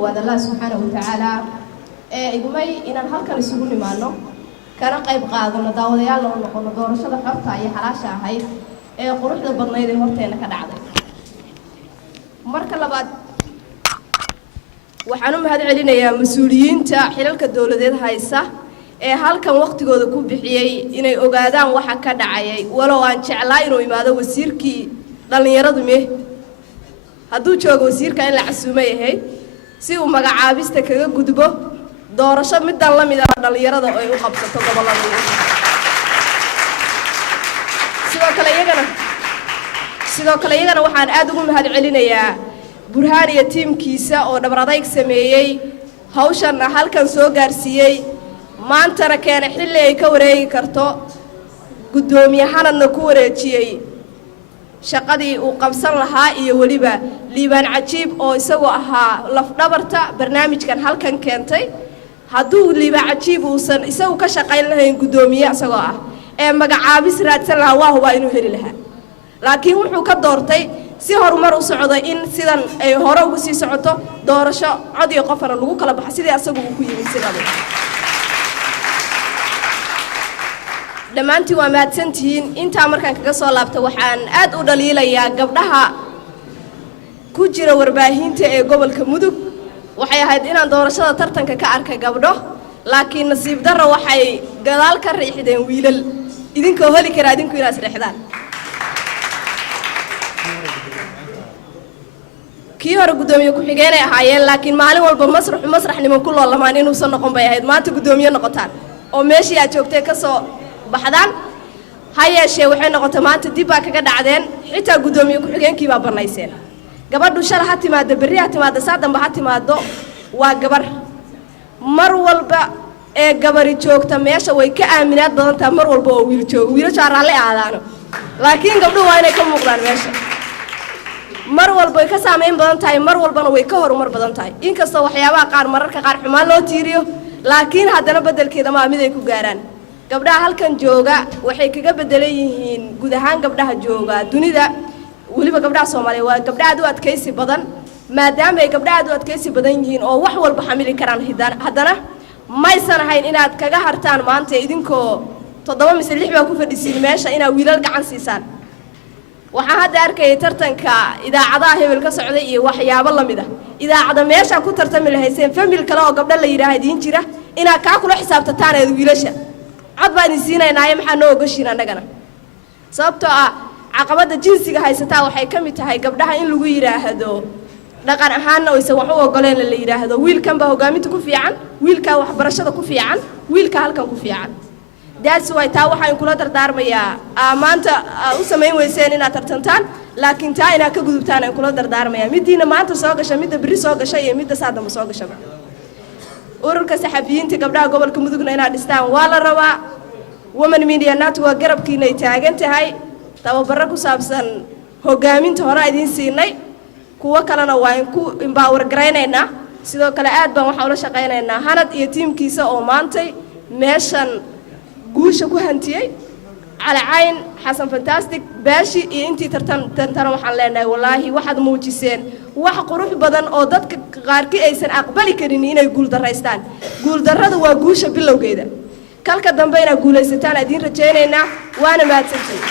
كواد الله سبحانه وتعالى إجمعي إن هالكن يسوون معنا كان قيب قاعدنا داود يالله ونقول دورش هذا قرطة أي حراشة هاي قروح البطنية دي مرتين كذا عادة مركل بعد وحنم هذا علينا يا مسؤولين تا حلالك الدولة دي هايسة هالكن وقت جود كوب بحيي إن أوجادان وحكا دعيي ولو أن شعلاين ويماذا وسيركي لأن يردمه هدو شوق وسير كان العسومة هي سيو مجعابستك جدبه دورشة مدة الله مدة اللي يرضى أو خبصة قبل الله سيدا كلا يجنا وحن أدوم هاد علينا يا برهان يتيم كيسة أو نبراديك سميي هوشنا هل كان سو جارسيي ما أنت ركان حلة كوري كرتو قدومي حنا نكوري تيجي shaqadii uu qabsan lahaa iyo waliba liibaan cajiib oo isagoo ahaa laf dhabarta barnaamijkan halkan keentay haduu liibaan cajiib uusan isagu ka shaqayn lahayn gudoomiye isagoo ah magacaabis raadsan lahaa waa huba inuu heli lahaa laakiin wuxuu ka doortay si horumar u socdo in sidan ay hore ugu sii socoto doorasho cod iyo qofna lagu kala baxo sidii asagu uu ku yimid sidaba dhammaantii waa mahadsantihiin intaa markaan kaga soo laabtay waxaan aad u dhaliilayaa gabdhaha ku jira warbaahinta ee gobolka Mudug waxay ahayd inaan doorashada tartanka ka arkay gabdho laakiin nasiib darro waxay gadaal ka riixdeen wiilal idinkoo heli kara idinku inaad riixdaan kii hore gudoomiye ku xigeenay ahaayeen laakiin maalin walba masraxnimo ku loolamaan inuu soo noqon bay ahayd maanta gudoomiye noqotaan oo meeshii aad joogtay ka soo baxdaan hayeeshee waxay noqotay maanta dib baa kaga dhacdeen xitaa gudoomiye ku xigeenkii baa banayseen gabadhu shal ha timaado berri ha timaado saadanba ha timaado waa gabar mar walba ee gabari joogta meesha way ka aaminaad badan tahay mar walba oo wiil joogo wiilasha raalli aadaano laakiin gabdhuhu waa inay ka muuqdaan meesha mar walba way ka saameyn badan tahay mar walbana way ka horumar badan tahay inkastoo waxyaabaha qaar mararka qaar xumaan loo tiiriyo laakiin haddana bedelkeeda ma mid ay ku gaaraan gabdhaha halkan jooga waxay kaga bedelan yihiin guud ahaan gabdhaha jooga dunida waliba gabdhaha Soomaaliyeed waa gabdhaha aad u adkaysi badan maadaama ay gabdhaha aad u adkaysi badan yihiin oo wax walba xamili karaan haddana maysan ahayn inaad kaga hartaan maanta idinkoo 7 mise 6 baa ku fadhiisiin meesha inaad wiilal gacan siisaan waxaan hadda arkay tartanka idaacadaha hebel ka socday iyo waxyaabo la mid ah idaacada meesha ku tartami lahayseen family kale oo gabdha la yiraahdeen jira ina ka kula xisaabtataan ee wiilasha cod baan siinaynaay maxaa noo ogashiin anagana sababtoo ah caqabada jinsiga haysataa waxay ka mid tahay gabdhaha in lagu yiraahdo dhaqan ahaan oo aysan wax u ogoleen la yiraahdo wiilkan ba hogaaminta ku fiican wiilka waxbarashada ku fiican wiilka halkan ku fiican daas way taa waxaan kula dardaarmayaa maanta u sameyn weyseen inaad tartantaan laakiin taa inaad ka gudubtaan aan kula dardaarmayaa midiina maanta soo gashay midda bari soo gashay iyo midda saadama soo gashay ururka saxafiyiinta gabdhaha gobolka Mudugna inaad dhistaan waa la rabaa women media network garabkiina ay taagan tahay tababarro ku saabsan hogaaminta hore idin siinay kuwa kalena waa in ku empower gareynaynaa sidoo kale aad baan waxa ula shaqeynaynaa Hanad iyo tiimkiisa oo maantay meeshan guusha ku hantiyay على عين حسن فانتاستيك باشي انتي ترتان waxaan leenahay wallahi waxaad muujiseen wax qurux badan oo dadka qaarkii aysan aqbali karin inay guul dareystaan guul darrada waa guusha bilowgeeda kalka dambe inay guuleysataan adin rajaynaynaa waana mahadsantihiin